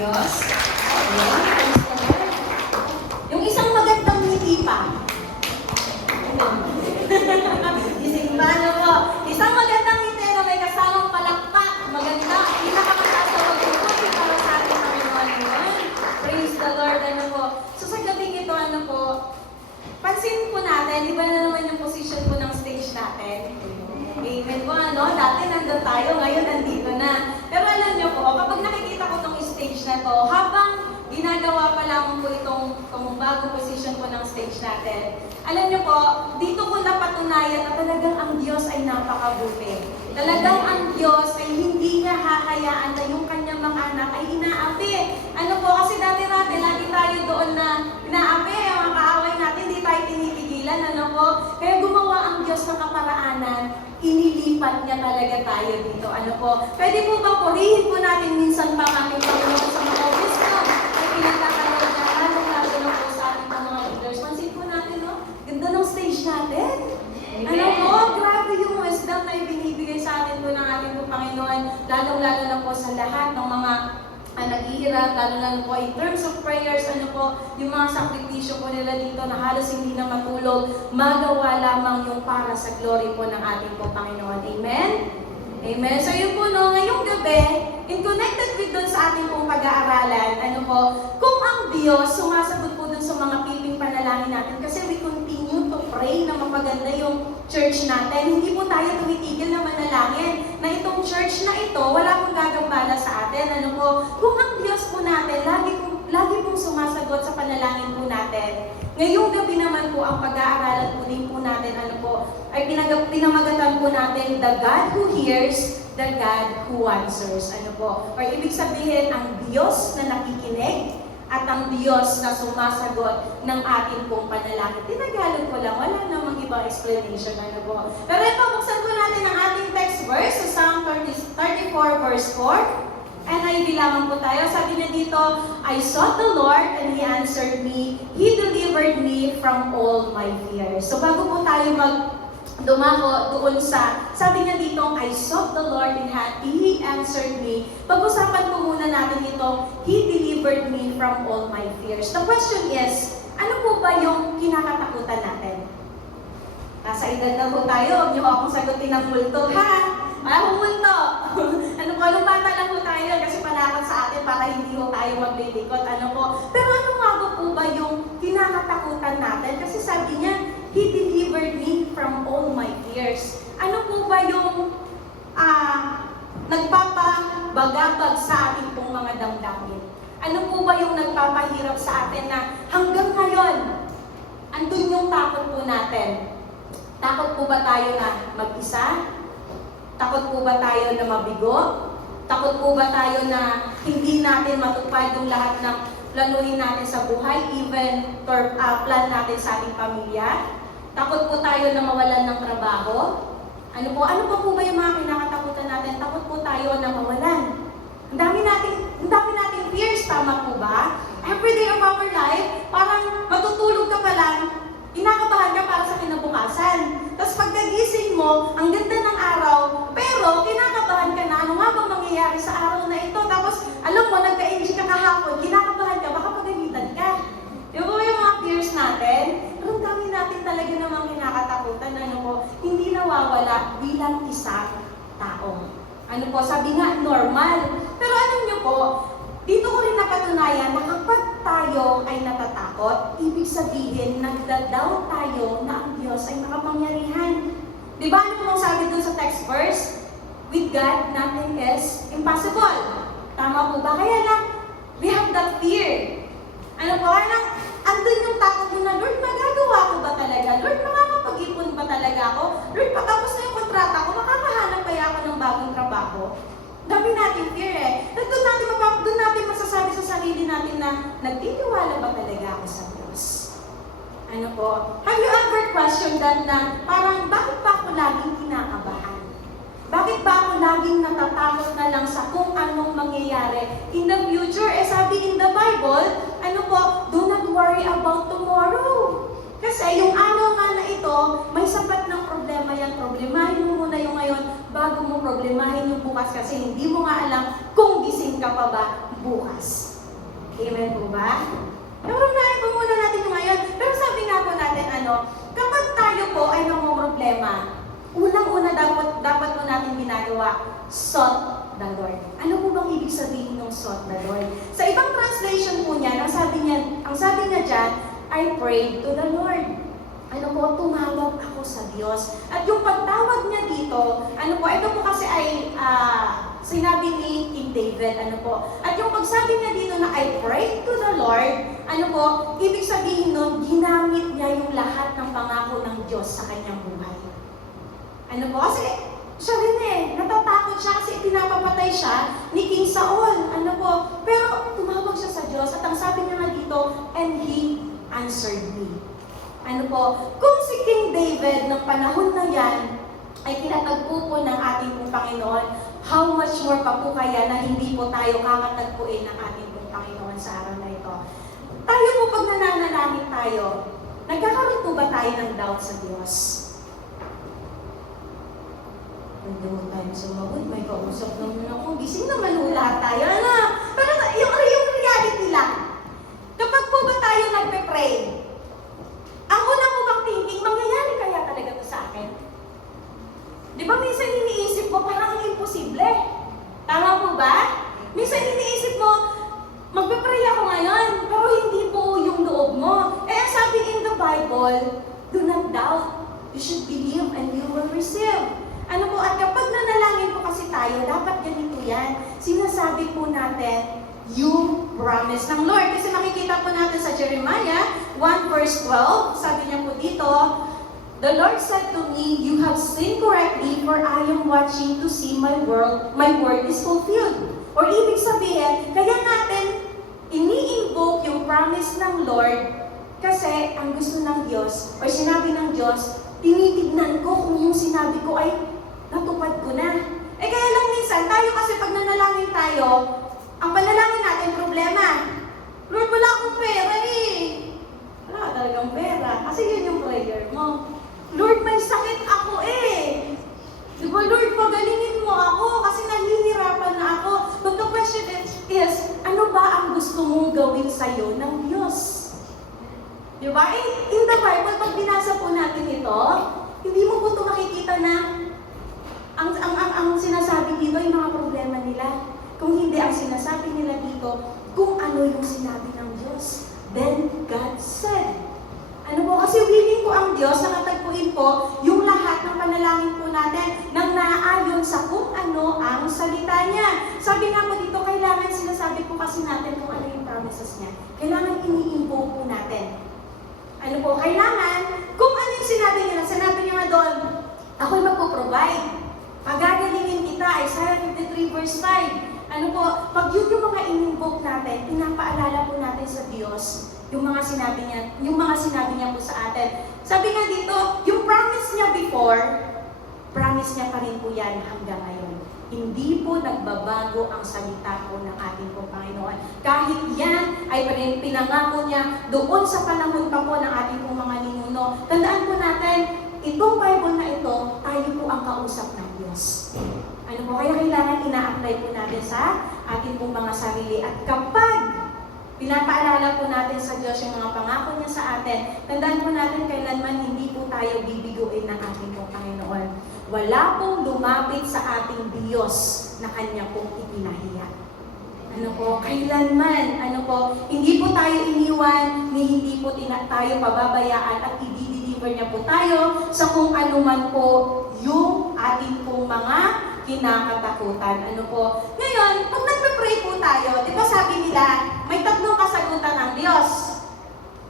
Diyos. Ayan, praise the Lord. Yung isang magandang ngiti pa. Ising ba na po? Isang magandang ngiti na may kasamang palakpak. Maganda. Pinakamasasawag po para sa ating Panginoon ngayon. Praise the Lord. Ano po? So sa gabing ito, ano po, pansin po natin, iba na naman yung position po ng stage natin. Amen po, ano? Dati nandun tayo, ngayon nandito na. Pero alam nyo po, kapag nakikita ko itong stage na to, habang ginagawa pa lamang po itong bagong position po ng stage natin, alam nyo po, dito ko napatunayan na talagang ang Diyos ay napakabuti. Talagang ang Diyos ay hindi niya hahayaan na yung kanyang mga anak ay inaapi. Ano po, kasi dati-dati, lagi tayo doon na inaapi, mga kaaway natin, hindi tayo tinipigilan, ano po. Kaya gumawa ang Diyos ng kaparaanan, inilipat niya talaga tayo dito. Ano po? Pwede po ba purihin po natin minsan pa kami Panginoon sa mga wisdom ay pinagkakaroon niya, lalong-lalo na po sa ating mga leaders. Pansin po natin, no? Ganda ng stage natin. Amen. Ano po? Grabe yung wisdom na ibinibigay sa atin po ng ating po Panginoon, lalong-lalo na po sa lahat ng mga naghihirap, lalo na po in terms of prayers, ano po, yung mga sakripisyo po nila dito na halos hindi na matulog, magawa lamang yung para sa glory po ng ating po Panginoon. Amen? Amen? So yun po, no, ngayong gabi, in connected with dun sa ating pong pag-aaralan, ano po, kung ang Diyos sumasagot po dun sa mga piping panalangin natin, kasi we continue to pray na mapaganda yung church natin, hindi po tayo tumitigil na manalangin na itong church na ito, wala pong gagambala sa atin. Ano po, kung ang Diyos po natin, lagi pong sumasagot sa panalangin po natin. Ngayong gabi naman po, ang pag-aaralan po din po natin, ano po, ay pinamagatan po natin, the God who hears, the God who answers. Ano po, or ibig sabihin, ang Diyos na nakikinig, at ang Diyos na sumasagot ng ating pong panalangin. Tinagalog ko lang, wala namang ibang explanation. Ano po. Pero ito, buksan po natin ang ating text verse sa Psalm 34 verse 4. NIV lamang po tayo. Sabi niya dito, I sought the Lord and He answered me. He delivered me from all my fears. So bago po tayo dumako doon sa, sabi niya dito, I sought the Lord and He answered me. Pag-usapan po muna natin ito, He delivered me from all my fears. The question is, ano po ba yung kinakatakutan natin? Nasa edad na po tayo, huwag niyo akong sagutin ng multo, ha? Multo! Ano po, anong bata lang po tayo kasi panakot sa atin para hindi po tayo maglilikot. Ano po? Pero ano nga po ba yung kinakatakutan natin? Kasi sabi niya, He delivered me from all my fears. Ano po ba yung nagpapabagabag sa ating pong mga damdamin? Ano po ba yung nagpapahirap sa atin na hanggang ngayon, andun yung takot po natin? Takot po ba tayo na mag-isa? Takot po ba tayo na mabigo? Takot po ba tayo na hindi natin matupad yung lahat ng planuhin natin sa buhay, even plan natin sa ating pamilya? Takot po tayo na mawalan ng trabaho? Ano po ba yung mga kinakatakutan natin? Takot po tayo na mawalan. Ang dami nating fears, tama po ba? Every day of our life, parang matutulog ka pa lang, inakabahan ka para sa kinabukasan. Tapos pagkagising mo, ang ganda ng araw, pero kinakabahan ka na, ano nga bang mangyayari sa araw na ito? Tapos, alam mo, nagka-enjoy ka kahapon, kinakabahan ka, baka pagalitan ka. Yung po yung mga fears natin, pero ang dami natin talaga namang kinakatakutan, ano po, hindi nawawala bilang isang tao. Ano po, sabi nga, normal. Pero alam nyo po, dito ko rin napatunayan na kapag tayo ay natatakot, ibig sabihin, nagdadaw tayo na ang Diyos ay makapangyarihan. Di ba ano pong sabi dun sa text verse? With God, nothing is impossible. Tama po ba? Kaya lang, we have that fear. Ano po, andun yung takot mo na, Lord, magagawa ko ba talaga? Lord, makakapag-ipon ba talaga ako? Lord, patapos na yung kontrata ko, makakahanap kaya ako ng bagong trabaho? Dami natin fear eh. Doon natin masasabi sa sarili natin na nagtitiwala ba talaga ako sa Diyos? Ano po? Have you ever questioned that na parang bakit ba ako laging kinakabahan? Bakit ba ako laging natatakot na lang sa kung anong mangyayari in the future? Eh sabi in the Bible, ano po, do not worry about tomorrow. Kasi yung araw nga na ito, may sapat ng problema yan. Problemahin mo muna yung ngayon bago mo problemahin yung bukas kasi hindi mo nga alam kung gising ka pa ba bukas. Amen po ba? Pero unahin po muna natin yung ngayon. Pero sabi nga po natin, kapag tayo po ay namumroblema, unang-una dapat po natin ginagawa, sought the Lord. Ano po bang ibig sabihin ng sought the Lord? Sa ibang translation po niya, ang sabi niya dyan, I prayed to the Lord. Tumawag ako sa Diyos. At yung pagtawag niya dito, ito po kasi ay sinabi ni King David, At yung pagsabi niya dito na I prayed to the Lord, ibig sabihin nun, ginamit niya yung lahat ng pangako ng Diyos sa kanyang buhay. Kasi siya rin natatakot siya kasi pinapapatay siya ni King Saul. Pero tumawag siya sa Diyos at ang sabi niya nga dito, and He answered me. Kung si King David ng panahon na yan ay kinatagpo po ng ating pong Panginoon, how much more pa po kaya na hindi po tayo kakatagpuin ng ating pong Panginoon sa araw na ito? Tayo po pag nananalangin tayo, nagkakaroon po ba tayo ng doubt sa Diyos? Hindi mo tayo sumagot, may kausap naman ako, gising naman ho lahat tayo. Pero yung reality lang, kapag po ba tayo nagpe-pray, ang una mo bang thinking, mangyayari kaya talaga ito sa akin? Di ba minsan iniisip mo, parang imposible. Tama po ba? Minsan iniisip mo, magpe-pray ako ngayon, pero hindi po yung loob mo. Ang sabi in the Bible, do not doubt. You should believe and you will receive. At kapag nanalangin po kasi tayo, dapat ganito yan. Sinasabi po natin, yung promise ng Lord. Kasi makikita po natin sa Jeremiah 1 verse 12, sabi niya po dito, the Lord said to me, you have sinned correctly, for I am watching to see my word is fulfilled. Or ibig sabihin, kaya natin ini-invoke yung promise ng Lord kasi ang gusto ng Diyos, or sinabi ng Diyos, tinitignan ko kung yung sinabi ko ay natupad ko na. Kaya lang minsan, tayo kasi pag nanalangin tayo, ang panalangin natin problema. Lord, wala akong pera Wala ka talagang pera. Kasi yun yung prayer mo. Lord, may sakit ako Diba, Lord, pagalingin mo ako kasi nahihirapan na ako. But the question is, ano ba ang gusto mong gawin sa'yo ng Diyos? Diba? In the Bible, pag binasa po natin ito, hindi mo po ito makikita na ang sinasabi dito yung mga problema nila. Kung hindi ang sinasabi nila dito, kung ano yung sinabi ng Diyos. Then God said. Kasi willing po ang Diyos na natagpuin po yung lahat ng panalangin po natin nang naaayon sa kung ano ang salita niya. Sabi nga po dito, kailangan sinasabi po kasi natin kung ano yung promises niya. Kailangan ini-invoke po natin. Kailangan, kung ano yung sinabi niya, sinabi niya nga doon, ako'y magpo-provide. Pagagalingin kita, Isaiah 53 verse 5. Pag yun yung mga in-invoke natin, pinapaalala po natin sa Diyos yung mga sinabi niya po sa atin. Sabi nga dito, yung promise niya before, promise niya pa rin po yan hanggang ngayon. Hindi po nagbabago ang salita po ng ating po Panginoon. Kahit yan ay pinangako niya doon sa panahon pa po ng ating po mga ninuno. Tandaan po natin, itong Bible na ito, tayo po ang kausap ng Diyos. Kaya kailangan ina-apply po natin sa ating pong mga sarili. At kapag pinapaalala po natin sa Diyos yung mga pangako niya sa atin, tandaan po natin kailanman hindi po tayo bibiguin ng ating pong Panginoon. Wala pong lumapit sa ating Diyos na Kanya pong ipinahiya. Kailanman, hindi po tayo iniwan, hindi po tayo pababayaan at i-deliver niya po tayo sa kung anuman po yung ating pong mga kinakatakutan. Ngayon, pag nagpe-pray po tayo, di ba sabi nila, may tatlong kasagutan ng Diyos.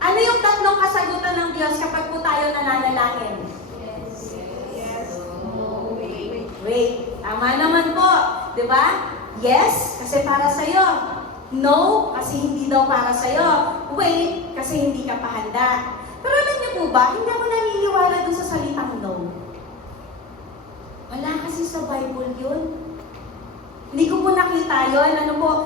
Ano yung tatlong kasagutan ng Diyos kapag po tayo nananalangin? Yes. No. Wait. Tama naman po. Di ba? Yes, kasi para sa'yo. No, kasi hindi daw para sa'yo. Wait, kasi hindi ka pa handa. Pero alam niyo po ba, hindi ako naniniwala dun sa salitang no. Wala kasi sa Bible yun. Hindi ko po nakita yun.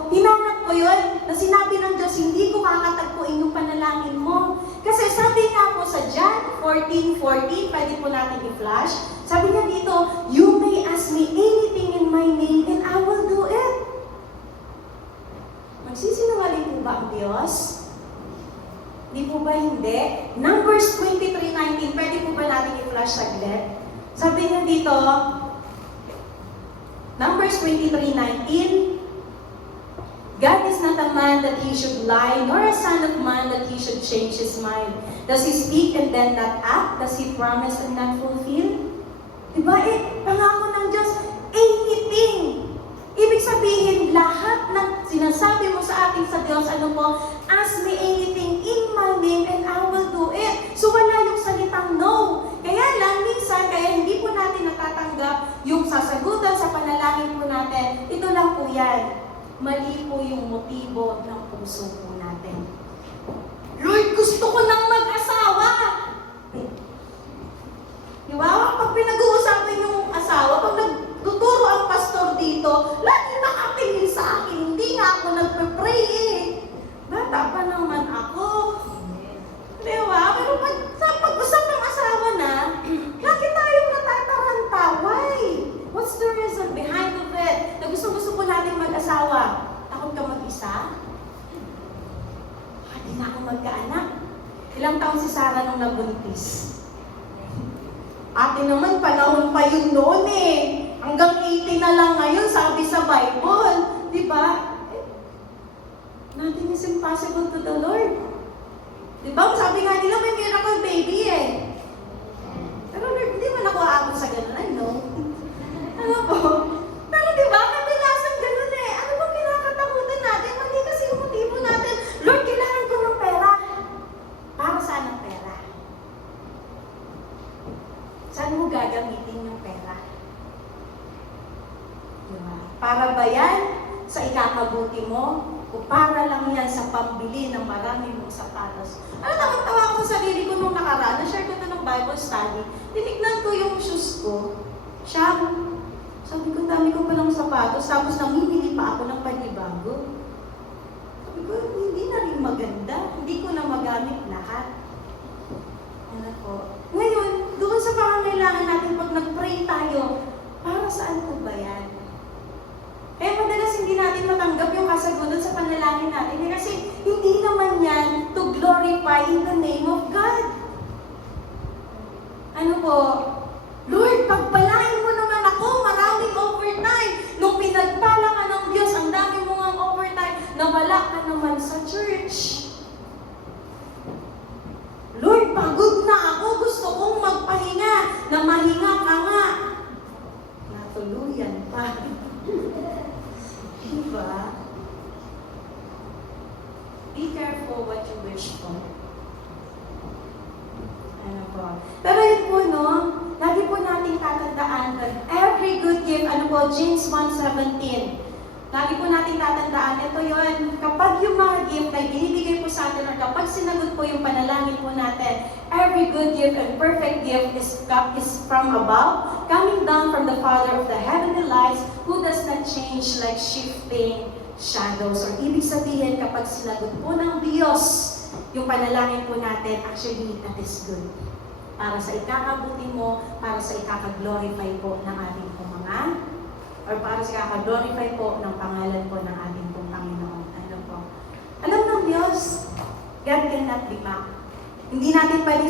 Hinanap ko yun na sinabi ng Diyos, hindi ko kakatagpuin yung panalangin mo. Kasi sabi nga po sa John 14:14, pwede po natin i-flash, sabi nga dito, you may ask me anything in my name and I will do it. Nagsisinungaling po ba ang Diyos? Di po ba hindi? Numbers 23:19, pwede po ba natin i-flash saglit? Sabi niya dito, Numbers 23:19, God is not a man that he should lie, nor a son of man that he should change his mind. Does he speak and then not act? Does he promise and not fulfill? Diba pangako ng Diyos, anything. Ibig sabihin, lahat ng sinasabi mo sa atin sa Diyos, ask me anything in my name and I will do it. So wala yung salitang no. Kaya lang, minsan, kaya hindi po natin natatanggap yung sasagutan sa panalangin po natin. Ito lang po yan. Mali po yung motibo ng puso po natin. Lord, gusto ko nang mag-asawa. Di ba? Pag pinag-uusapan yung asawa, pag nagtuturo ang pastor dito, lagi nakatingin sa akin. Hindi nga ako nagpe-pray eh. Bata pa naman ako. Di ba? Pero pag-usap ng asawa na, lagi tayong natataranta. Why? What's the reason behind of it? Na gusto-gusto po natin mag-asawa. Takot ka mag-isa? Hindi na ako magkaanak. Ilang taon si Sarah nung nabuntis? Ate naman, panahon pa yun noon eh. Hanggang 80 na lang ngayon, sabi sa Bible. Di ba? Nothing is impossible to the Lord. Di ba? Sabi nga nila, may miracle baby eh. Pero Lord, hindi man ako aabot sa ganun. I know. Ano po? Pero di ba, kadalasan ganun eh. Ano bang kinakatakutan natin? Mali kasi yung motibo natin. Lord, kailangan ko ng pera. Para saan ang pera? Saan mo gagamitin yung pera? Diba? Para ba yan sa ikakabuti mo? O para lang yan sa pambili ng marami mong sapatos? Tawa ko sa sarili ko nung nakaraan. Na-share ko ito ng Bible study. Tinignan ko yung shoes ko. Sabi ko, dami ko palang sapatos. Tapos namimili pa ako ng panibago. Sabi ko, hindi na rin maganda. Hindi ko na magamit lahat. Ano po? Ngayon, doon sa pangangailangan natin pag nag-pray tayo, para saan po ba yan? Kaya madalas hindi natin matanggap yung kasagutan sa panalangin natin kasi hindi naman yan to glorify in the name of God. Ano po? Lord, pagpalain mo naman ako, maraming overtime. Nung pinagpala ka ng Diyos, ang dami mo ngang overtime, nawala ka naman sa church. Lord, pagod na ako. Gusto kong magpahinga. Na mahinga ka nga. Natuluyan pa. Diba? Be careful what you wish for. Ano po? Pero yun po, no? Lagi po nating tatandaan that every good gift, James 1:17. Lagi po natin tatandaan, ito yun, kapag yung mga gift ay binibigay po sa atin, or kapag sinagot po yung panalangin po natin, every good gift and perfect gift is from above, coming down from the Father of the heavenly lights, who does not change like shifting shadows. Or ibig sabihin, kapag sinagot po ng Diyos yung panalangin po natin, actually, that is good. Para sa ikakabuti mo, para sa ikaka-glorify po ng ating po mga or para sa kaka-glorify po ng pangalan po ng ating pong Panginoon. Ano po? Alam ng Diyos, God cannot be mocked. Hindi natin pwede,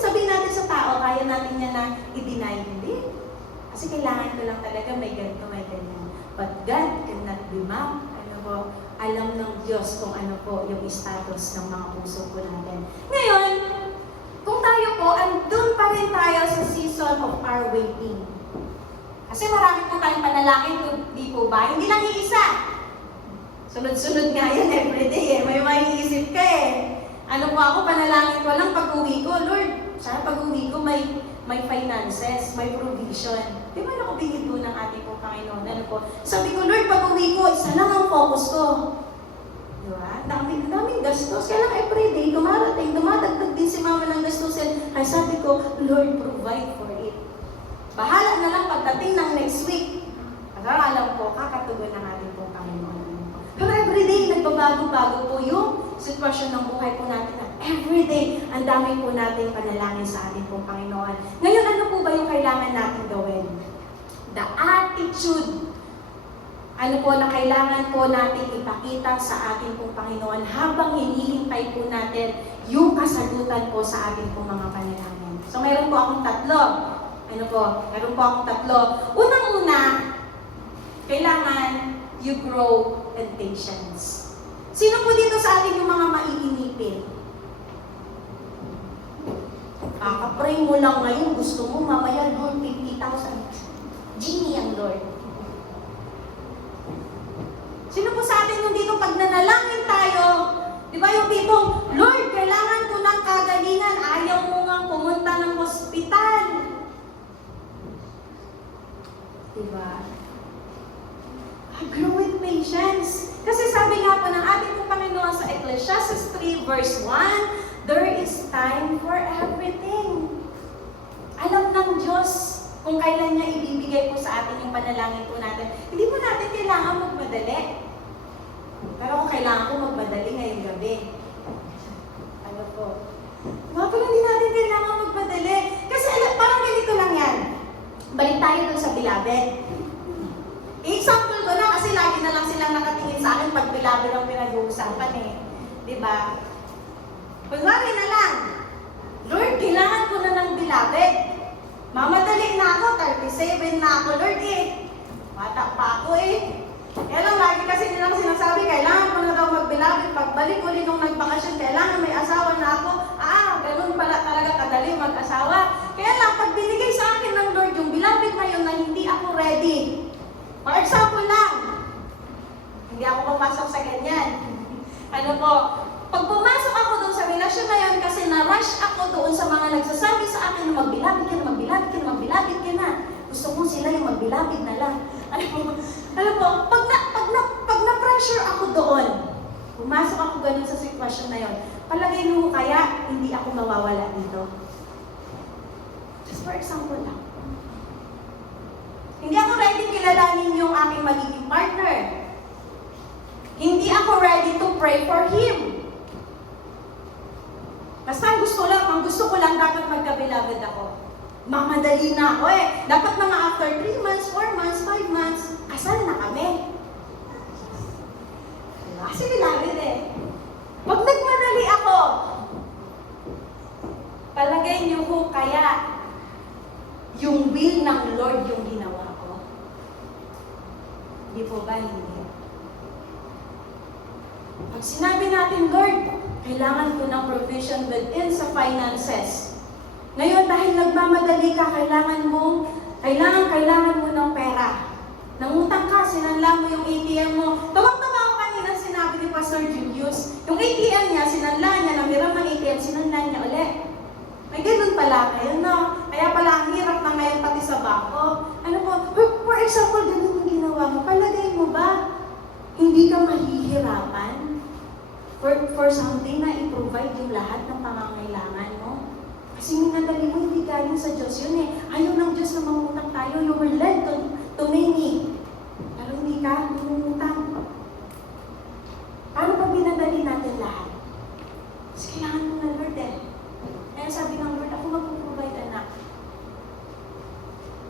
sabihin natin sa tao, kaya natin niya na i-deny. Hindi. Kasi kailangan ko lang talaga may ganito, may ganyan. But God cannot be mocked. Ano po? Alam ng Diyos kung ano po yung status ng mga puso po natin. Ngayon, kung tayo po, andun pa rin tayo sa season of our waiting. Kasi marami po tayong panalangin, di po ba? Hindi lang iisa. Sunod-sunod nga yan everyday eh. May maiisip ka eh. Ano po ako, panalangin ko lang pag-uwi ko. Lord, sana pag-uwi ko may finances, may provision. Di ba nakabingid po ng ating po Panginoon? Ano po? Sabi ko, Lord, pag-uwi ko, isa lang ang focus ko. Di ba? Daming gastos. Kaya lang everyday, dumadagdag din si mama ng gastusin. Kaya sabi ko, Lord, provide for it. Bahala na lang pagdating ng next week. Alam po, kakatugon ng ating po Panginoon. Pero everyday, nagbabago-bago po yung sitwasyon ng buhay po natin. At everyday, ang dami po natin panalangin sa ating po Panginoon. Ngayon, ano po ba yung kailangan natin gawin? The attitude ano po na kailangan po natin ipakita sa ating pong Panginoon habang hinihintay po natin yung kasagutan po sa ating pong mga panalangin. So meron po akong tatlo. Meron po akong tatlo. Unang-una, kailangan you grow in patience. Sino po dito sa atin yung mga maiinipin? Kakapray mo lang ngayon, gusto mo mamaya Lord, 50,000. Genie ang Lord. Sino po sa atin yung dito pag nanalangin tayo, di ba yung tipong, Lord, kailangan ko ng kagalingan, ayaw mo nga pumunta ng hospital. Diba? Grow with patience. Kasi sabi nga po ng ating Panginoon sa Ecclesiastes 3 verse 1, there is time for everything. Alam ng Diyos kung kailan niya ibibigay po sa atin yung panalangin po natin. Hindi po natin kailangan magmadali. Pero kung kailangan ko magmadali ngayong gabi, ano po? Mga pala hindi natin kailangan magmadali. Kasi parang ganito lang yan. Balik tayo dun sa beloved. I-example ko na kasi lagi na lang silang nakatingin sa akin pag beloved ang pinag-uusapan eh. Diba? Kunwari na lang, Lord, kailangan ko na ng beloved. Mamadali na ako, 37 na ako, Lord eh. Bata pa ako eh. Kaya lang, lagi kasi nilang sinasabi, kailangan ko na daw mag-beloved. Pagbalik uli nung nagbakasyon, kailangan may asawa na ako. Ganun pala talaga kadali mag-asawa. Kaya lang, pag binigay sa akin ng Lord yung beloved na yun na hindi ako ready. For example lang, hindi ako papasok sa ganyan. Ano po, pag pumasok ako doon sa relasyon na yun, kasi na-rush ako doon sa mga nagsasabi sa akin na mag-beloved ka na, mag-beloved ka na, mag-beloved ka na. Gusto mo sila yung mag-beloved na lang. Ano po, pag na-pressure ako doon, pumasok ako ganun sa sitwasyon na yun, palagay mo kaya hindi ako mawawala dito. Just for example lang. Hindi ako ready kilalanin yung aking magiging partner. Hindi ako ready to pray for him. Basta ang gusto ko lang dapat magka-beloved ako. Mamadali na ako eh. Dapat mga after 3 months, 4 months, 5 months, kasal na kami. Kasi beloved eh. Pag nagmadali ako, palagay niyo ko kaya yung will ng Lord yung ginawa ko. Di po ba hindi? Pag sinabi natin, Lord, kailangan ko ng provision within sa finances. Ngayon, dahil nagmamadali ka, kailangan mo ng pera. Nangutang ka, sinanla mo yung ATM mo. Tawag-tawa ako kanina sinabi ni Pastor Julius. Yung ATM niya, sinanla niya, namiram ng ATM, sinanla niya ulit. May ganun pala kayo, no? Kaya pala ang hirap na ngayon pati sa bako. Ano po, for example, ganun yung ginawa mo. Palagay mo ba, hindi ka mahihirapan for something na i-provide yung lahat ng pangangailangan mo? Kasi minadali mo, hindi galing sa Diyos yun eh. Ayaw ng Diyos na mangutang tayo. You were led to many. Pero hindi ka mangutang. Paano pa binadali natin lahat? Kasi kailangan mo na Lord eh. Kaya sabi ng Lord, ako mag-provide anak.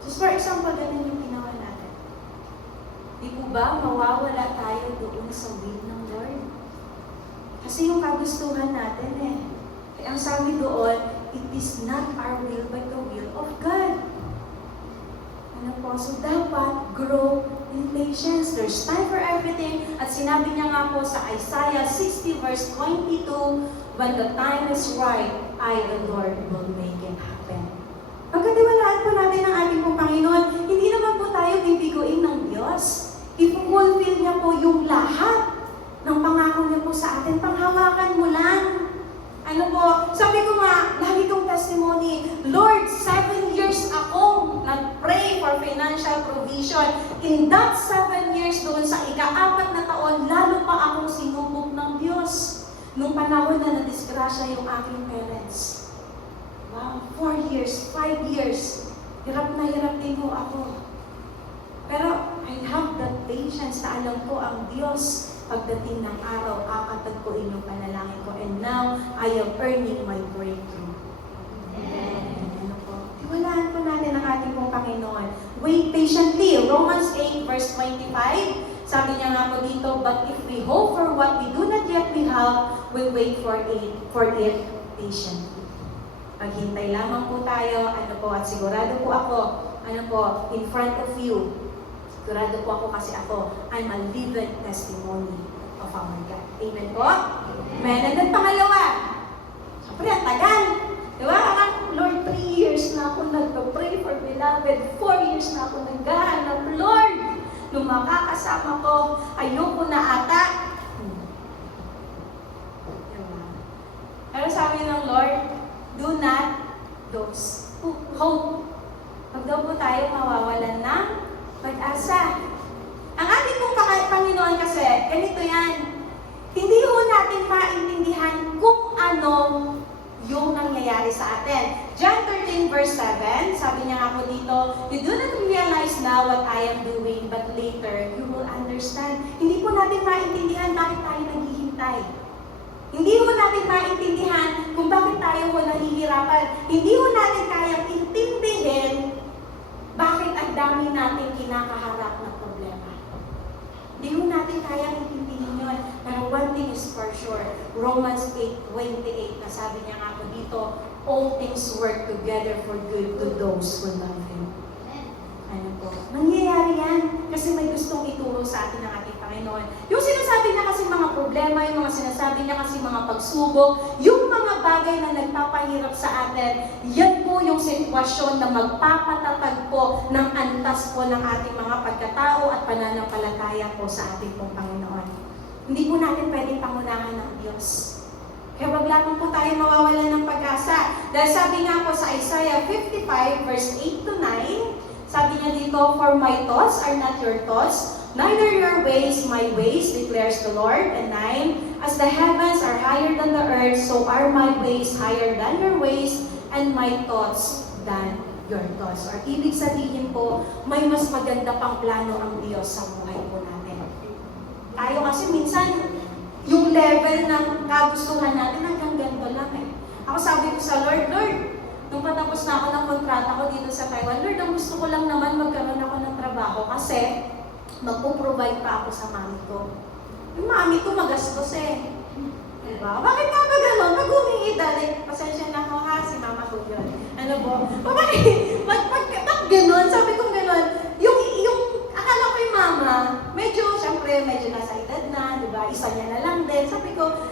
Just for example, ganun yung ginawa natin. Di po ba mawawala tayo doon sa will ng Lord? Kasi yung kagustuhan natin eh. Kaya ang sabi doon, it is not our will but the will of God. Ano po? So dapat grow in patience. There's time for everything. At sinabi niya nga po sa Isaiah 60 verse 22, when the time is right, I, the Lord, will make it happen. Pagkatiwalaan po natin ang ating pong Panginoon, hindi naman po tayo bibiguin ng Diyos. I-fulfill niya po yung lahat ng pangako niya po sa atin. Panghawakan mo lang. Ano po, sabi ko nga, lagi kong testimony, Lord, 7 years ako nag-pray for financial provision. In that 7 years doon sa ika-4 na taon, lalo pa akong sinubok ng Diyos. Nung panahon na nadisgrasya yung aking parents. Wow, 4 years, 5 years. Hirap na hirap din po ako. Pero I have that patience na alam ko ang Diyos pagdating ng araw, akatagpuin yung panalangin ko. And now, I am earning my breakthrough. Ano po? Tiwalaan po natin ang ating pong Panginoon. Wait patiently. Romans 8 verse 25. Sabi niya nga po dito, but if we hope for what we do not yet behold, we wait for it patiently. Maghintay lamang po tayo, at sigurado po ako, in front of you, sigurado po ako kasi I'm a living testimony of our God. Amen po? Amen. And then pangalawa, siyempre, ang tagal. Diba? Lord, 3 years na ako nagpa-pray for beloved. 4 years na ako naghahanap. Lord, nung makakasama ko, ayoko na ata. Diba? Pero sabi ng Lord, do not lose hope. Pag daw po tayo mawawalan ng pag-asa. Ang ating pong Panginoon kasi, ganito yan. Hindi ho natin maintindihan kung ano yung nangyayari sa atin. John 13 verse 7, sabi niya nga po dito, you do not realize now what I am doing, but later you will understand. Hindi po natin maintindihan bakit tayo naghihintay. Hindi ho natin maintindihan kung bakit tayo ho nahihirapan. Hindi ho natin kayang intindihin bakit ang dami natin kinakaharap na problema. Hindi ho natin kayang intindihin yun. Pero one thing is for sure, Romans 8:28, na sabi niya nga po dito, all things work together for good to those who love Him. Ano po? Mangyayari yan kasi may gustong ituro sa atin ng ating Panginoon. Yung sinasabi niya kasi mga problema, yung mga sinasabi niya kasi mga pagsubok, yung mga bagay na nagpapahirap sa atin, yan po yung sitwasyon na magpapatatag po ng antas po ng ating mga pagkatao at pananampalataya po sa ating pong Panginoon. Hindi po natin pwedeng pangunahan ng Diyos. Kaya wag lamang po tayo mawawalan ng pag-asa. Dahil sabi nga po sa Isaiah 55 verse 8 to 9, sabi niya dito, for my thoughts are not your thoughts, neither your ways my ways, declares the Lord. And 9, as the heavens are higher than the earth, so are my ways higher than your ways, and my thoughts than your thoughts. Or ibig sabihin po, may mas maganda pang plano ang Diyos sa buhay po natin. Tayo kasi minsan, yung level ng kagustuhan natin hanggang ganito lang eh. Ako sabi ko sa Lord, nung patapos na ako ng kontrata ko dito sa Taiwan, Lord, ang gusto ko lang naman magkaroon ako ng trabaho kasi magpo-provide pa ako sa mami ko. Yung mami ko magastos eh. Diba? Bakit nga ba gano'n? Pag humingi dali, pasensya na ako ha, si mama ko yun. Ano po? Bakit gano'n? Sabi ko gano'n. Yung akala ko yung mama, medyo nasa edad na, diba? Isa niya na lang din. Sabi ko,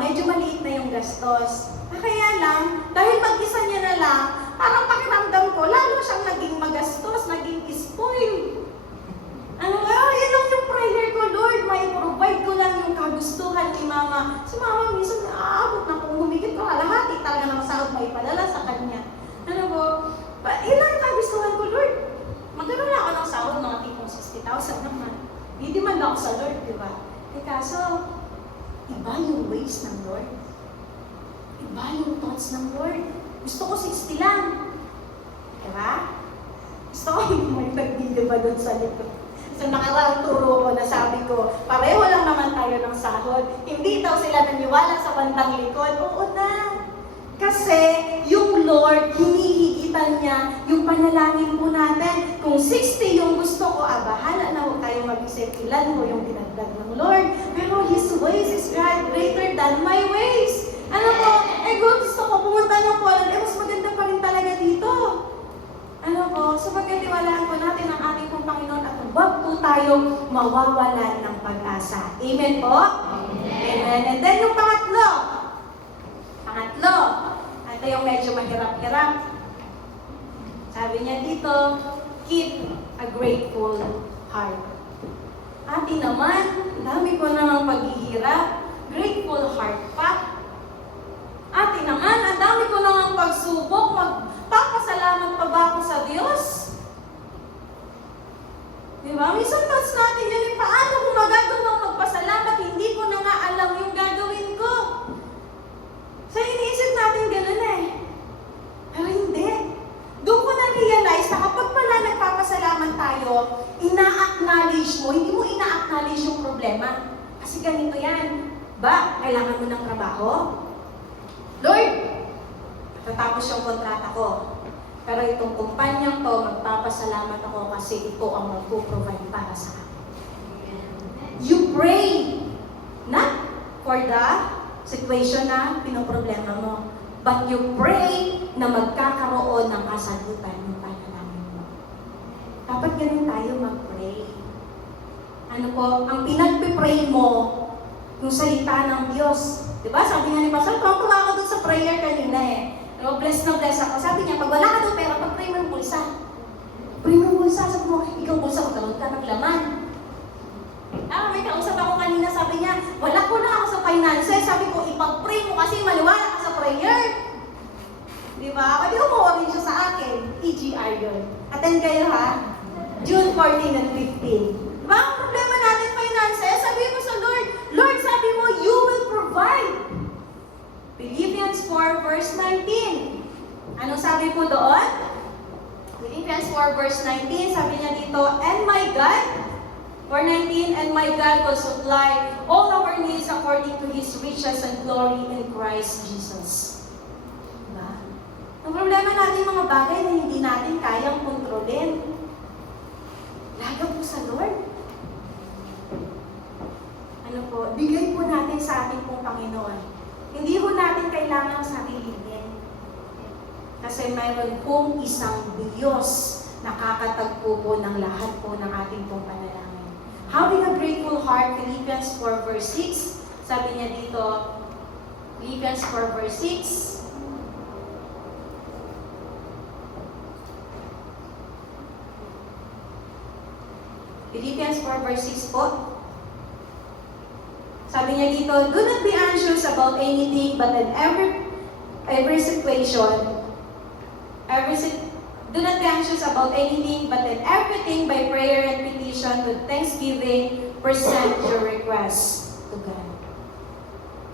medyo maliit na yung gastos. Kaya lang, dahil mag-isa niya na lang, parang pakiramdam ko, lalo siyang naging magastos, naging spoil. Yan lang yung prayer ko, Lord, may provide ko lang yung kagustuhan ni Mama. Si Mama, minsan naaabot na kung humigit ko halahati, talaga ng sahod may padala sa kanya. Ilan yung kagustuhan ko, Lord? Magkaroon na ako ng sahod, mga tipong 60,000 naman. Hindi man ako sa Lord, di ba? Kaso, iba yung ways ng Lord. Iba yung thoughts ng Lord. Gusto ko 60 lang. Di ba? Gusto ko may nag-video ba doon sa likod. So nakaraang turo ko na sabi ko, pareho lang naman tayo ng sahod. Hindi daw sila naniwala sa bandang likod. Oo na. Kasi yung Lord, hinihigitan niya yung panalangin po natin. Kung 60 yung gusto ko, bahala na huwag tayo mag-isip ilan mo yung dinagdag ng Lord. Pero His ways is greater than my ways. Ano po? Gusto ko pumunta ng Poland, mas maganda pa rin talaga dito. Ano po? So pagkatiwalaan po natin ang ating pong Panginoon at huwag po tayong mawawalan ng pag-asa. Amen po? Amen. And then yung pangatlo, ito yung medyo mahirap-hirap. Sabi niya dito, keep a grateful heart. Ati naman, dami ko namang paghihirap, grateful heart pa. Ati naman, ang dami ko namang pagsubok, magpapasalamat pa ba ako sa Diyos? Diba? Minsan thoughts natin yun, paano kung magagawang magpasalamat, hindi ko na nga alam yung gagawin ko. So, iniisip natin gano'n eh. Pero hindi. Doon ko na-realize na kapag pala nagpapasalamat tayo, ina-acknowledge mo, hindi mo ina-acknowledge yung problema. Kasi ganito yan. Ba, kailangan mo ng trabaho? Lord, natapos yung kontrata ko. Pero itong kumpanyang to, magpapasalamat ako kasi ito ang magpo-provide para sa akin. you pray not for the situation na pinoproblema mo, but you pray na magkakaroon ng kasagutan ng panalangin mo. Dapat ganun tayo mag-pray. Ano po, ang pinagpipray mo, yung salita ng Diyos. Diba? Sabi nga ni Pastor, tuwa ako dun sa prayer kanina eh. No, bless na bless ako. Sabi niya, pag wala ka doon pera, pag-pray mo yung bulsa. Pray mo yung bulsa. Sabi mo, ikaw bulsa, magkaroon ka ng laman. May kausap ako kanina, sabi niya, wala ko na ako sa finances. Sabi ko, ipag-pray mo kasi maliwala ka sa prayer. Diba? Pwede umuha rin siya sa akin. EGR yun. Attend kayo ha? June 14 and 15. Diba? Ang problema natin, finances, sabi mo sa Lord, Lord, sabi mo, you will provide. Philippians 4 verse 19. Anong sabi po doon? Philippians 4 verse 19, sabi niya dito, and my God, 4:19, and my God will supply all our needs according to His riches and glory in Christ Jesus. Diba? Ang problema natin mga bagay na hindi natin kayang kontrolin. Laga po sa Lord. Ano po, bigay po natin sa ating pong Panginoon. Hindi po natin kailangan sarilinin. Kasi mayroon pong isang Diyos na kakatagpo po ng lahat po ng ating pong panalangin. Having a grateful heart, Philippians 4 verse 6, sabi niya dito, Philippians 4 verse 6, Philippians 4 verse 6 po, sabi niya dito, do not be anxious about anything, but in every situation, do not be anxious about anything, but in everything by prayer and petition with thanksgiving, present your requests to God.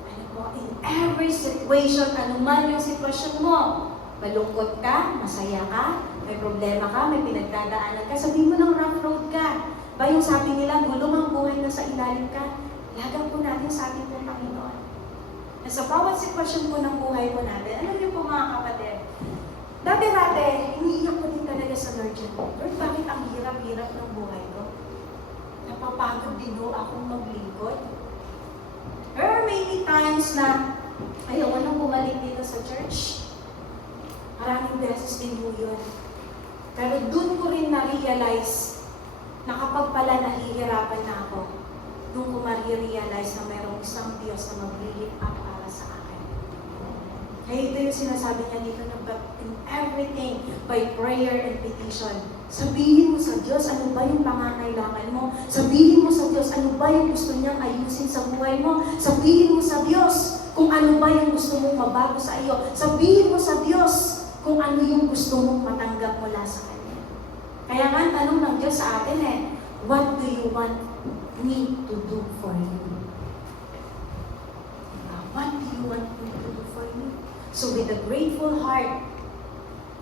Ano po, in every situation, anuman yung sitwasyon mo, malungkot ka, masaya ka, may problema ka, may pinagdadaanan ka, sabihin mo ng rough road ka. Ba yung sabi nila, gulong ang buhay na sa ilalim ka, lagang po natin sa ating pong Panginoon. Na sa bawat sitwasyon po ng buhay po natin, alam niyo po mga kapatid, dati-dati, iniiyak ko din talaga sa Lord yan. Lord, bakit ang hirap-hirap ng buhay ko? Napapagod din ho akong maglingkod. There are many times na ayaw nang bumalik dito sa church. Maraming beses din ho yun. Pero dun ko rin na-realize na kapag pala nahihirapan na ako, dun ko ma-realize na mayroong isang Diyos na mag-lift up para sa akin. Kaya ito yung sinasabi niya dito na but in everything by prayer and petition. Sabihin mo sa Diyos ano ba yung pangangailangan mo. Sabihin mo sa Diyos ano ba yung gusto niyang ayusin sa buhay mo. Sabihin mo sa Diyos kung ano ba yung gusto mong mabago sa iyo. Sabihin mo sa Diyos kung ano yung gusto mong matanggap mula sa Kanya. Kaya nga, tanong ng Diyos sa atin what do you want me to do for you? What do you want me to do for you? So with a grateful heart,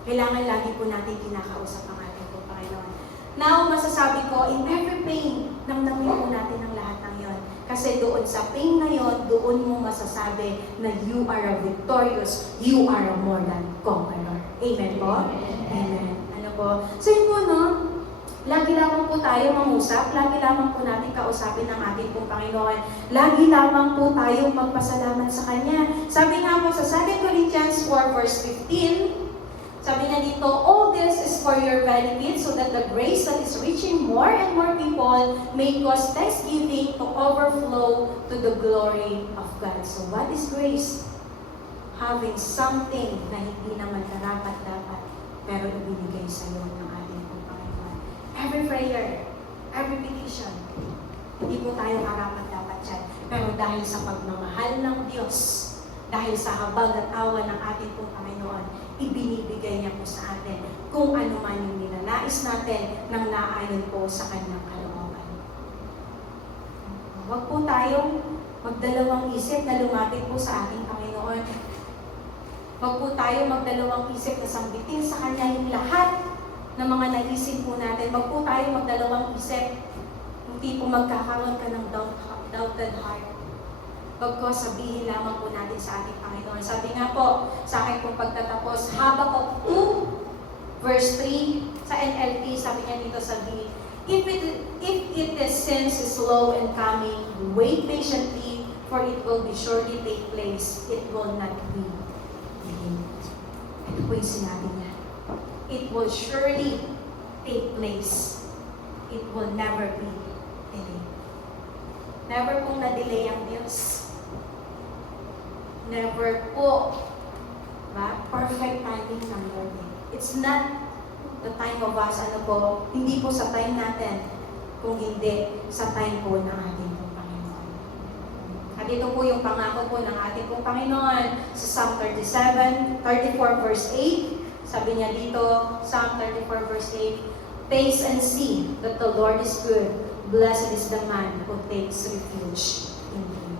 kailangan lagi po natin kinakausap ang ating po Panginoon. Now, masasabi ko, in every pain, namnamin po natin ang lahat ng yon. Kasi doon sa pain na yon, doon mo masasabi na you are a victorious, you are a more than conqueror. Amen po? Amen. Ano po? So yun po, no? Lagi lamang po tayo mangusap, lagi lamang po natin kausapin ang ating pong Panginoon. Lagi lamang po tayong magpasalamat sa Kanya. Sabi nga po sa 2 Corinthians 4 verse 15, sabi niya dito, all this is for your benefit so that the grace that is reaching more and more people may cause thanksgiving to overflow to the glory of God. So what is grace? Having something na hindi naman karapat-dapat pero ibinigay sa iyo ng ating pong Panginoon. Every prayer, every petition, hindi po tayo karapat-dapat yan. Pero dahil sa pagmamahal ng Diyos, dahil sa habag at awa ng ating pong Panginoon, ibinibigay niya po sa atin kung ano man yung ninanais natin nang naayon po sa Kanyang kalooban. Huwag po tayong magdalawang isip na lumapit po sa ating Panginoon. Huwag po tayong magdalawang isip na sambitin sa Kanya yung lahat ng mga naisip po natin. Huwag po tayong magdalawang isip hindi po magkakaroon ka ng doubted heart. Huwag ko sabihin lamang po natin sa ating Panginoon. Sabi nga po, sa akin pong pagtatapos, Habakkuk 2, verse 3, sa NLT, sabi niya dito sa If it is since is slow in coming, wait patiently, for it will be surely take place. It will not be delayed. Ito po yung sinabi niya. It will surely take place. It will never be delayed. Never pong na-delay ang Diyos. Never po. Diba? Perfect timing ng Lord. It's not the time of us, hindi po sa time natin, kung hindi sa time po ng ating pong Panginoon. At ito po yung pangako po ng ating pong Panginoon sa Psalm 34 verse 8. Sabi niya dito, Psalm 34 verse 8, taste and see that the Lord is good. Blessed is the man who takes refuge in Him.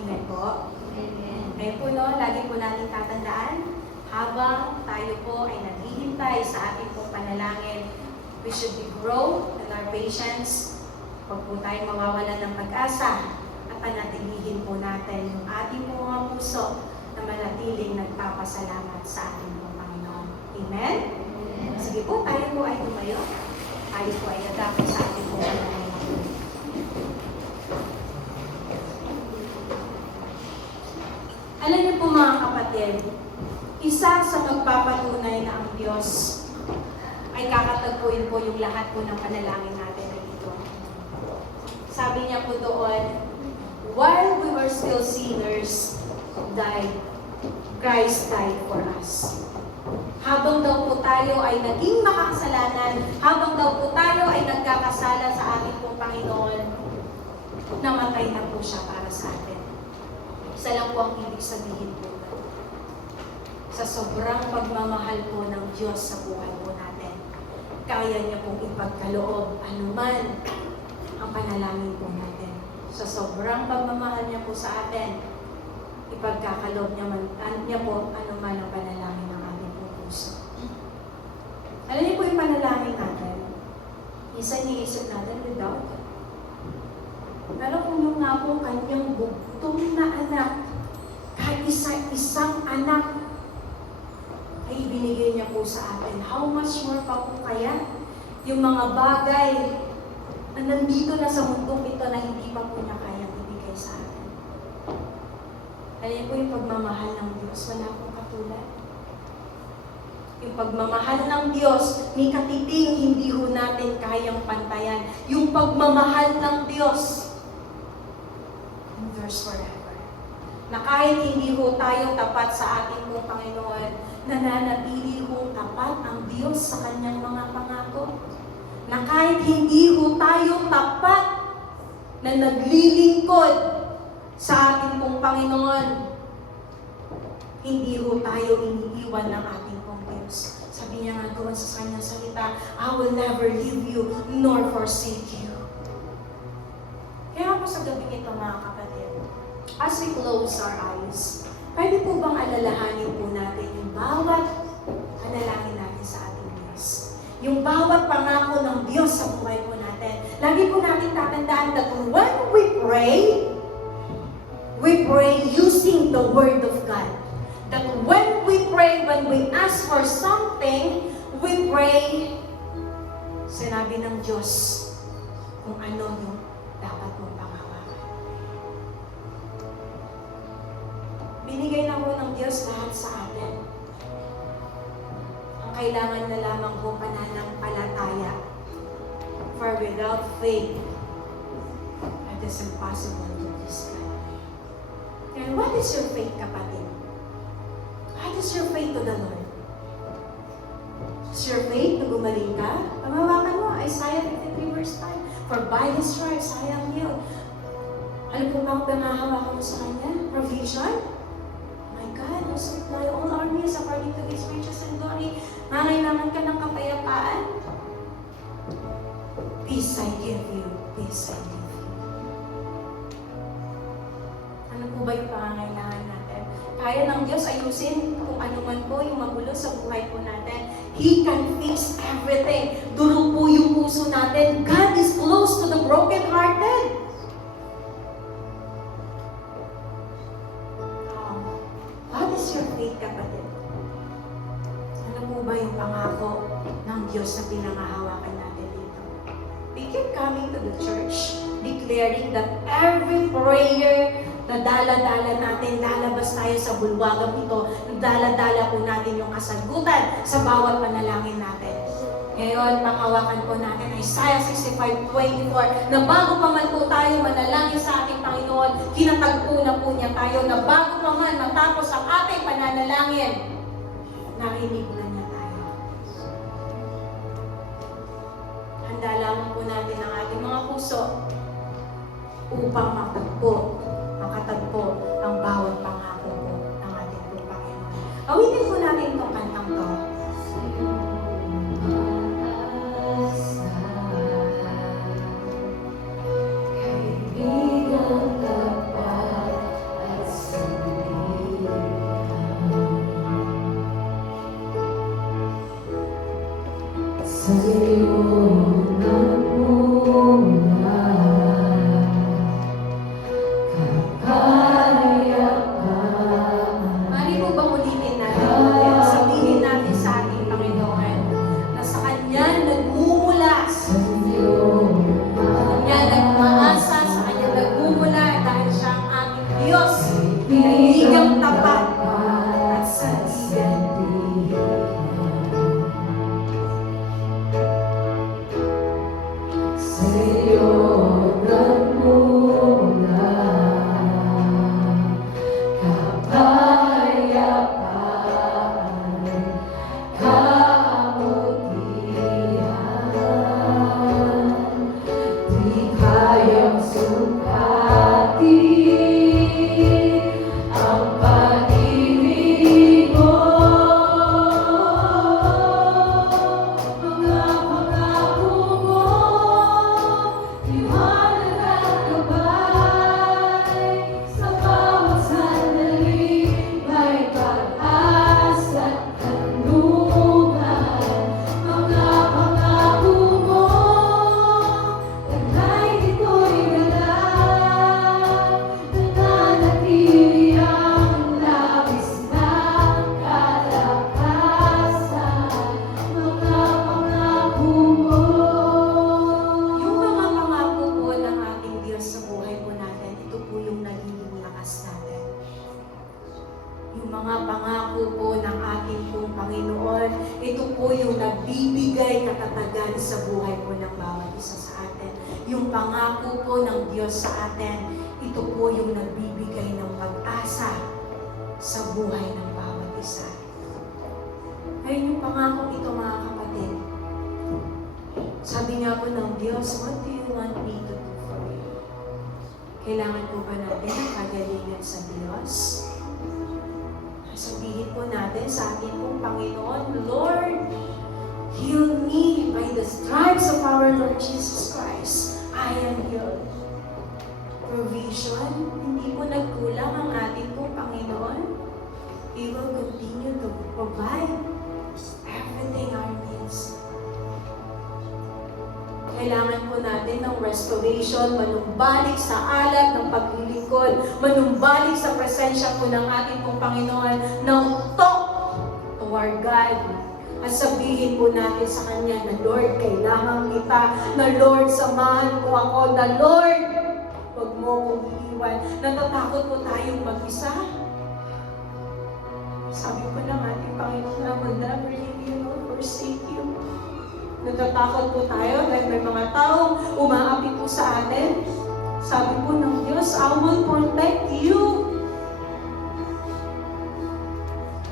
Amen po. Amen po, no? Lagi po natin tatandaan, habang tayo po ay naghihintay sa ating pong panalangin, we should grow in our patience. Huwag po tayo mawawalan ng pag-asa at panatilihin po natin yung ating mga puso na manatiling nagpapasalamat sa ating pong Panginoon. Amen? Sige po, tayo po ay tumayo. Tayo po ay dadapit sa ating pong panalangin. Alam niyo po mga kapatid, isa sa magpapatunay na ang Diyos ay kakatagpuin po yung lahat po ng panalangin natin ay ito. Sabi niya po doon, while we were still sinners, Christ died for us. Habang daw po tayo ay naging makakasalanan, habang daw po tayo ay nagkakasala sa ating pong Panginoon, namatay na po siya para sa atin. Isa lang po ang ibig sabihin po. Sa sobrang pagmamahal po ng Diyos sa buhay po natin, kaya niya pong ipagkaloob anuman ang panalangin po natin. Sa sobrang pagmamahal niya po sa atin, ipagkakaloob niya po anuman ang panalangin ng ating po puso. Alam niyo po yung panalangin natin, isa iniisip natin without. Pero kung yung nga po kanyang bugtong na anak, kahit isang anak, ay ibinigay niya po sa atin. How much more pa po kaya yung mga bagay na nandito na sa mundong ito na hindi pa po niya kayang ibigay sa atin. Alam po yung pagmamahal ng Diyos, wala pong katulad. Yung pagmamahal ng Diyos, ni katiting hindi ho natin kayang pantayan. Yung pagmamahal ng Diyos, endures forever. Na kahit hindi ho tayo tapat sa ating pong Panginoon, nananatili hong tapat ang Diyos sa kanyang mga pangako. Na kahit hindi ho tayo tapat na naglilingkod sa ating pong Panginoon, hindi ho tayo iniiwan ng ating pong Diyos. Sabi niya nga doon sa kanyang salita, I will never leave you nor forsake you. Kaya po sa gabi ito mga kapatid, as we close our eyes, pwede po bang alalahanin po natin yung bawat panalangin natin sa ating Diyos? Yung bawat pangako ng Diyos sa buhay po natin. Lagi po natin tatandaan that when we pray using the Word of God. That when we pray, when we ask for something, we pray, sinabi ng Diyos kung ano yung dapat mong pangawakan. Binigay na po ng Diyos lahat sa atin. Ang kailangan na lamang po pananampalataya. For without faith, it is impossible to please God. And what is your faith, kapatid? What is your faith to the Lord? Is your faith na gumaling ka? Pamawakan mo, Isaiah 53 verse 5. For by His stripes I am healed. Ano po ba ang pamahawakan mo sa Kanya? Provision? My God, will supply all our needs according to His riches and glory. Nangailangan ka ng kapayapaan? Peace I give you. Peace I give you. Ano po ba yung pangangailangan natin? Kaya ng Diyos ayusin kung ano man po yung magulo sa buhay po natin. He can fix everything. Durog po yung puso natin. God is close to the broken-hearted. What is your faith, kapatid? Ano po ba yung pangako ng Diyos na pinangahawakan natin dito? we keep coming to the church, declaring that every prayer na dala-dala natin, lalabas tayo sa bulwagang ito, dala-dala po natin yung kasagutan sa bawat panalangin natin. Ngayon, panghawakan po natin ay Isaiah 65:24 na bago pa man po tayo manalangin sa ating Panginoon, kinatagpo na po niya tayo na bago pa man matapos ang ating pananalangin, narinig na niya tayo. Handa lamang po natin ang ating mga puso upang makatagpo ang bawat pangako po ng ating Panginoon. Awitin po natin itong kantang to. Mari po bang ulitin natin? Sabihin natin sa ating Panginoon na sa Kanya nagmumula, sa Kanya nagmaasa, sa Kanya nagmumula dahil siya ang aming Diyos, kaibigang tapat at sandigan. Sa buhay po ng bawat isa sa atin. Yung pangako po ng Diyos sa atin, ito po yung nagbibigay ng pag-asa sa buhay ng bawat isa. Ngayon yung pangako ito, mga kapatid. Sabi nga po ng Diyos, what do you want me to do for you? Kailangan po ba natin ang kagalingan sa Diyos? Sabihin po natin sa ating pong Panginoon, Lord, heal me by the stripes of our Lord Jesus Christ. I am healed. Provision, hindi po nagkulang ang ating pong Panginoon. He will continue to provide everything our needs. Kailangan po natin ng restoration, manumbalik sa alat ng paglilingkod, manumbalik sa presensya po ng ating pong Panginoon, ng talk to our God. At sabihin po natin sa Kanya na Lord, kailangan kita, na Lord, samahan mo ako, na Lord, huwag mo akong iiwan. Natatakot po tayong mag-isa. Sabi po ng ating Panginoon na will never leave you nor forsake you. Natatakot po tayo dahil may mga taong umaapi po sa atin. Sabi po ng Diyos, I will protect you.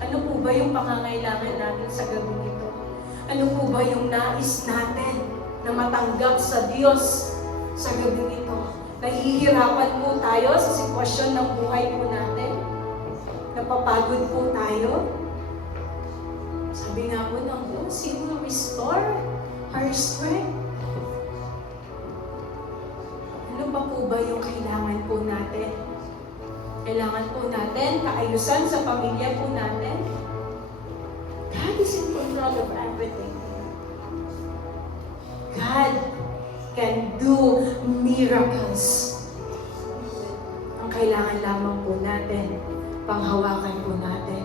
Ano po ba yung pangangailangan natin sa gabi nito? Ano po ba yung nais natin na matanggap sa Diyos sa gabi nito? Nahihirapan po tayo sa sitwasyon ng buhay po natin? Napapagod po tayo? Sabi nga po ng Diyos, He will restore our strength. Ano ba po ba yung kailangan po natin? Kailangan po natin kaayusan sa pamilya po natin. God is in control of everything. God can do miracles. Ang kailangan lamang po natin, panghawakan po natin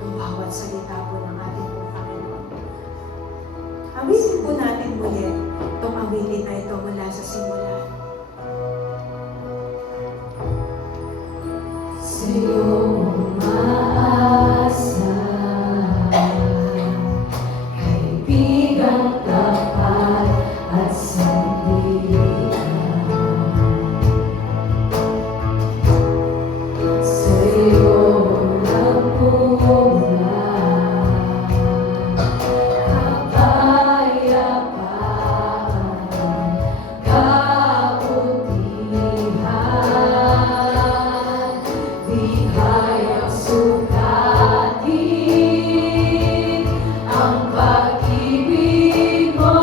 ang bawat salita po ng ating Panginoon. Awitin po natin muli itong awitin na ito mula sa simula. Sa'yo umaasa, kaibigang tapat at sandigan. Sa'yo nagmumula kapayapaan, kabutihan. Di kayang sukatin ang pag-ibig mo.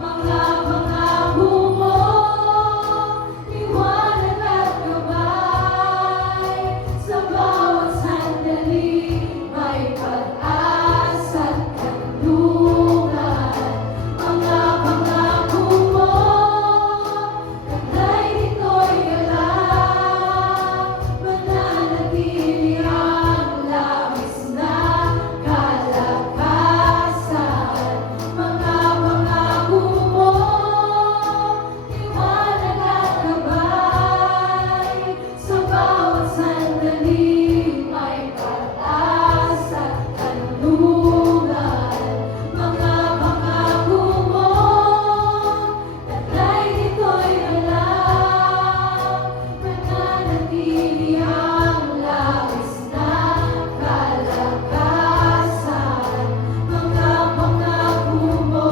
Mga bungo, liwanag at gabay. Sa bawat sandali, may pag-asa at kanlungan. Mga pangako mo, taglay nito'y galak, mananatili ang labis na kalakasan. Mga pangako mo, liwanag at gabay. Sa bawat sandali, may pag-asa at kanlungan. Mga pangako mo, taglay nito'y galak, mananatili ang labis na kalakasan. Mga pangako mo.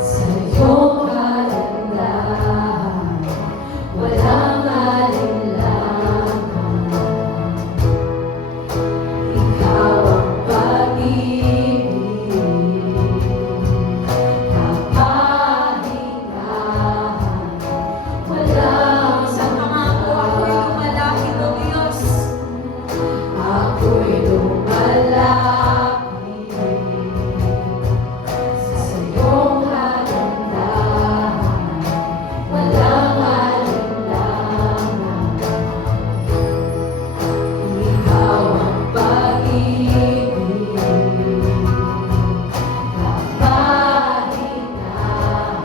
Sa'yo kalandahan, walang alinlangan. Ikaw ang pag-ibig, kapahingahan, walang Sa pangako ako'y lumalapit, O Diyos. ako'y lumalapit sa iyong kalandahan, walang alinlangan. Ikaw ang pag-ibig, kapahingahan,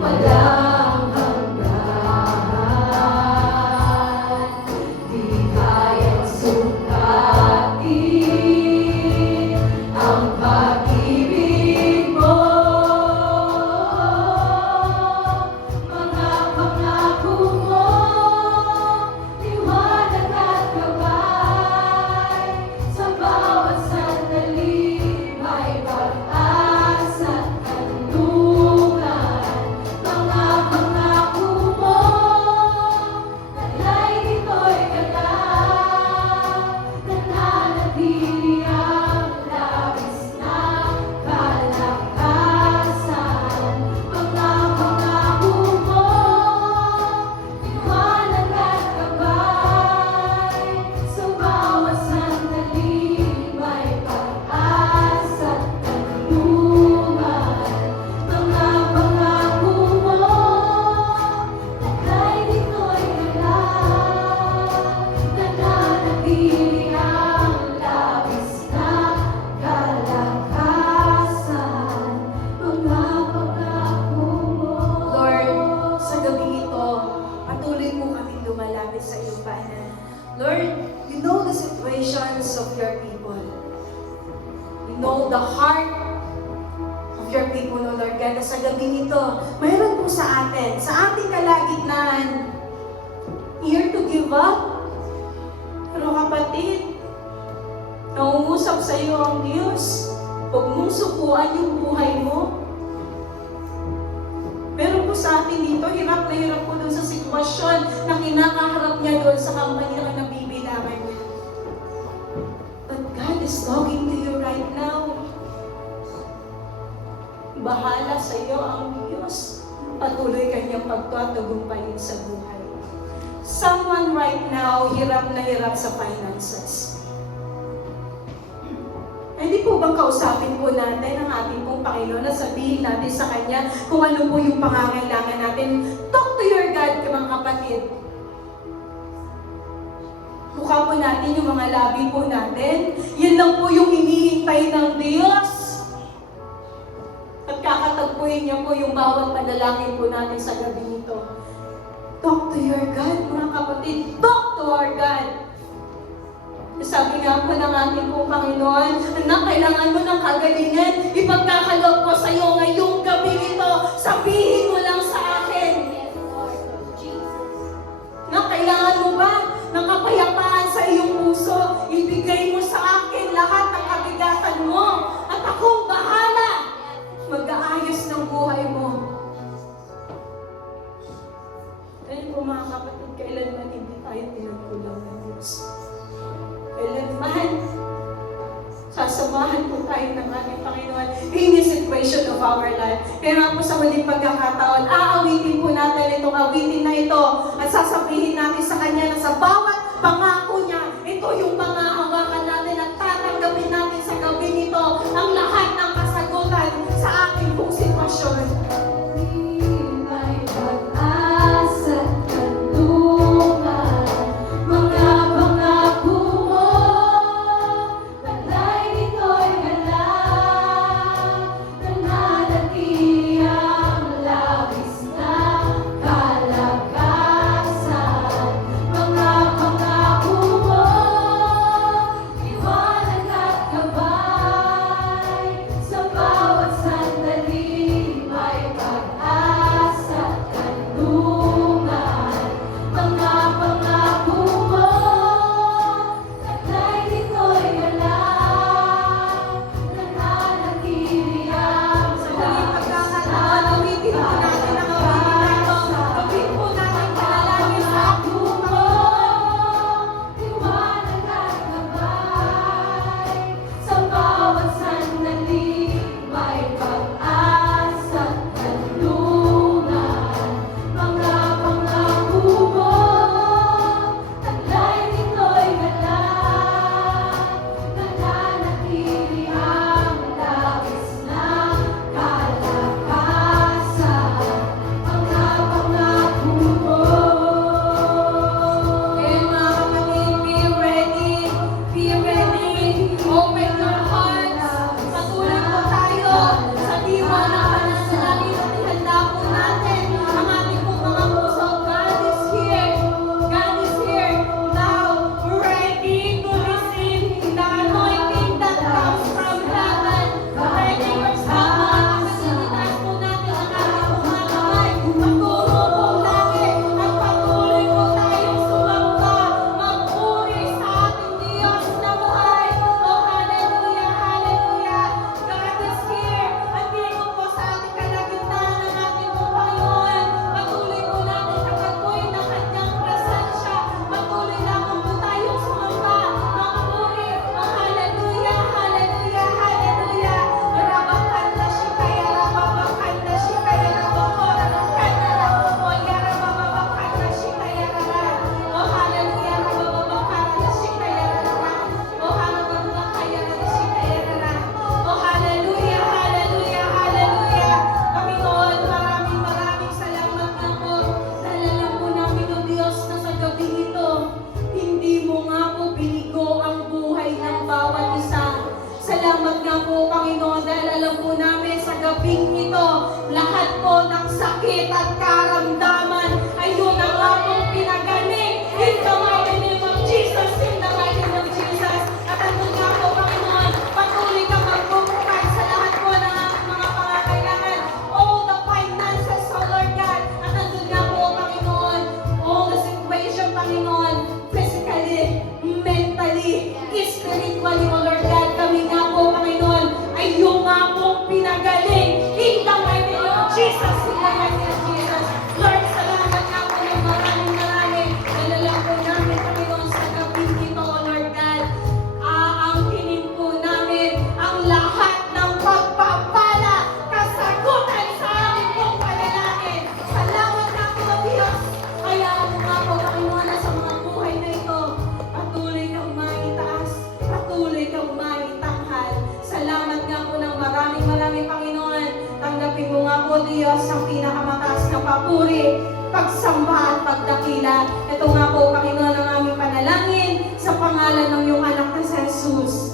walang hanggan. Di kayang sukatin ang pag-ibig mo. Mga pangako mo, liwanag at gabay. Sa bawat sandali, may pag-asa at kanlungan. Mga pangako mo, taglay nito'y galak, nananatili ang labis na kalakasan. Mga pangako mo, liwanag at gabay. Sa bawat sandali, may pag-asa at kanlungan. Mga pangako mo, taglay nito'y galak, nananatili ang labis na kalakasan. Mga pangako mo. Lord, sa gabing ito, patuloy po kami lumalapit sa iyong paanan. Lord, you know the situations of your people. You know the heart of your people, O Lord God. Sa gabing ito, mayroon po sa atin, sa ating kalagitnaan, here to give up. Pero kapatid, nangungusap sa iyo ang Diyos. Huwag mong sukuan yung buhay mo. Meron po sa atin dito, hirap na hirap po dun sa sitwasyon na kinakaharap niya doon sa kampanya na nabibilangan niya. But God is talking to you right now. Bahala sa iyo ang Diyos. Patuloy kanyang pagtatagumpayin sa buhay. Someone right now, hirap na hirap sa finances. Hindi po bang kausapin po natin ang ating pong Panginoon na sabihin natin sa Kanya kung ano po yung pangangailangan natin? Talk to your God, mga kapatid. Mukha po natin yung mga labi po natin. Yan lang po yung hinihintay ng Diyos. At kakatagpuin niya po yung bawat panalangin po natin sa gabi nito. Talk to your God, mga kapatid. Talk to our God. Sabi nga po ng ating pong Panginoon, na kailangan mo ng kagalingan, ipagkakaloob ko sa iyo ngayong gabi ito, sabihin mo lang sa akin. Na kailangan mo ba ng kapayapaan sa iyong puso, ibigay mo sa akin lahat ng kabigatan mo, at akong bahala, mag-aayos ng buhay mo. Ayun po mga kapatid, kailanman hindi tayo pinagkulang ng Diyos. Kailanman, sasamahan po tayo ng ating Panginoon in the situation of our life. Kaya nga po sa huling pagkakataon, aawitin po natin itong awitin na ito at sasabihin natin sa Kanya na sa bawat pangako niya, ito yung mga hawakan natin at tatanggapin natin sa gabi nito ang lahat ng kasagutan sa ating pong sitwasyon. May pag-asa at kanlungan, mga pangako mo, taglay nito'y ganap, nananatili ang labis na kalakasan. Mga pangako mo, liwanag at gabay, sa bawat sandali may pag-asa at kanlungan. Mga pangako mo, taglay nito'y ganap, nananatili ang Sa huling pagkakataon, awitin po natin ang awitin na ito. Gawin po natin panalangin sa ating pong Panginoon. liwanag at gabay, sa bawat sandali may pag-asa at kanlungan. Mga pangako mo, taglay nito'y ganap, nananatili ang labis na kalakasan. Mga pangako mo. Kaya mga kapatid, be ready. Be ready. Open your hearts. Patuloy po tayo sa diwa ng pananalangin at ihanda po natin ang ating pong mga puso. God is here. God is here now, ready to receive the anointing that comes from heaven. Ready yourself, mga kapatid. Itaas po natin ang ating pong mga kamay. Magturo po langit at patuloy po tayong sumamba. Magpuri sa ating Diyos na buhay. Oh, hallelujah, hallelujah. God is here. At dito po sa ating kalagitnaan ng ating pong Panginoon. Patuloy po natin tatagpuin ang kanyang presensya. Patuloy lamang po tayong sumamba. Magpuri. Oh, hallelujah, hallelujah, hallelujah. Rabakanda shikaya, rababakanda shikaya, rabakora, rabakanda, oh, yara, bababakanda shikaya, rara. Oh, hallelujah, rababakanda shikaya, rara. Oh, hallelujah, shikaya, rara. Oh, hallelujah, hallelujah, hallelujah. Panginoon, maraming salamat nga po. Dahil alam po namin, O Diyos, na sa gabi ito, hindi mo nga po binigo ang buhay ng bawat isa. Salamat nga po, Panginoon, dahil alam po namin sa gabing ito, lahat po ng sakit at karamdaman ay yun ang atong pinagaling. In the mighty name of Jesus, in the mighty name of Jesus. At andun nga po, Panginoon, patuloy ka magbubukay sa lahat po ng ating mga pangangailangan. All the finances, O Lord God. At andun nga po, Panginoon, all the situation, Panginoon, physically, mentally, spiritually, O Lord God. Kami nga po, Panginoon, ay yung nga pong pinagaling. In the mighty name of Jesus, in the mighty name of Jesus. Lord, salamat nga po ng maraming. Nalalang po namin, Panginoon, sa gabi nito, O Lord God. Aangkinin po namin ang lahat ng pagpapala, kasagutan sa aming pong panalangin. Salamat nga po, Diyos. Kaya mo nga po, Panginoon, na sa mga buhay na ito, patuloy kang maitaas, patuloy dakila. Ito nga po, Panginoon, ang aming panalangin sa pangalan ng iyong anak na si Jesus.